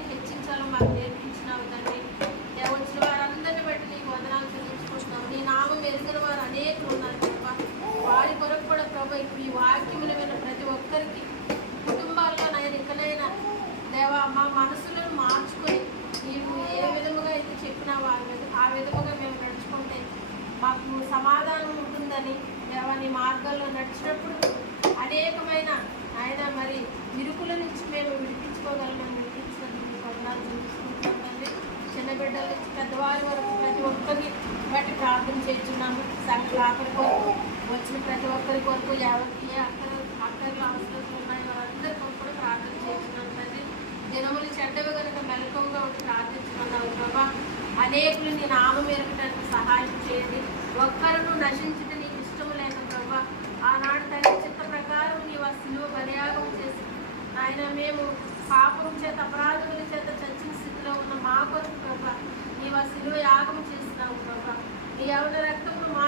విధముగా హెచ్చించాలో మాకు నేర్పించినావు తండ్రి వచ్చిన వారందరిని బట్టి నీకు వందనాలు చెల్లించుకుంటున్నావు నీ నామం ఎరిగిన వారు అనేకులు ఉన్నారు ప్రభా. వారి కొరకు కూడా ప్రభు ఇప్పుడు ఈ వాక్యములు విన్న ప్రతి ఒక్కరికి కుటుంబాల్లో నేను ఇకనైనా దేవా మా మనసులను మార్చుకొని నీవు ఏ విధముగా అయితే చెప్పినావో ఆ ఆ విధముగా మేము నడుచుకుంటే మాకు సమాధానం ఉంటుందని దేవా నీ మార్గాల్లో నడిచినప్పుడు వారి వరకు ప్రతి ఒక్కరిని బట్టి ప్రార్థన చేస్తున్నాము. సంఘ ఆఖరి కొరకు వచ్చిన ప్రతి ఒక్కరి కొరకు ఎవరికి ఏ అక్కర అక్కర్లు అవసరాలు ఉన్నాయో. వారందరి కొరకు కూడా ప్రార్థన చేస్తున్నాం తండ్రి దినములు చెడ్డవి కనుక మెలకువగా ఉండి ప్రార్థించుకున్నావు ప్రభా. అనేకులు నీ నామం ఎరగటానికి సహాయం చేయండి. ఒక్కరును నశించిన నీకు ఇష్టము లేదు ప్రభా. ఆనాడు తల్లి చిత్త ప్రకారం నీవు ఆ సిలువ బలియాగం చేసి ఆయన మేము పాపం చేత అపరాధముల చేత చచ్చిన స్థితిలో ఉన్న మా కొరకు ప్రభా యాగం చేసినావు ప్రభా. నీ ఎవరి రక్తమును మా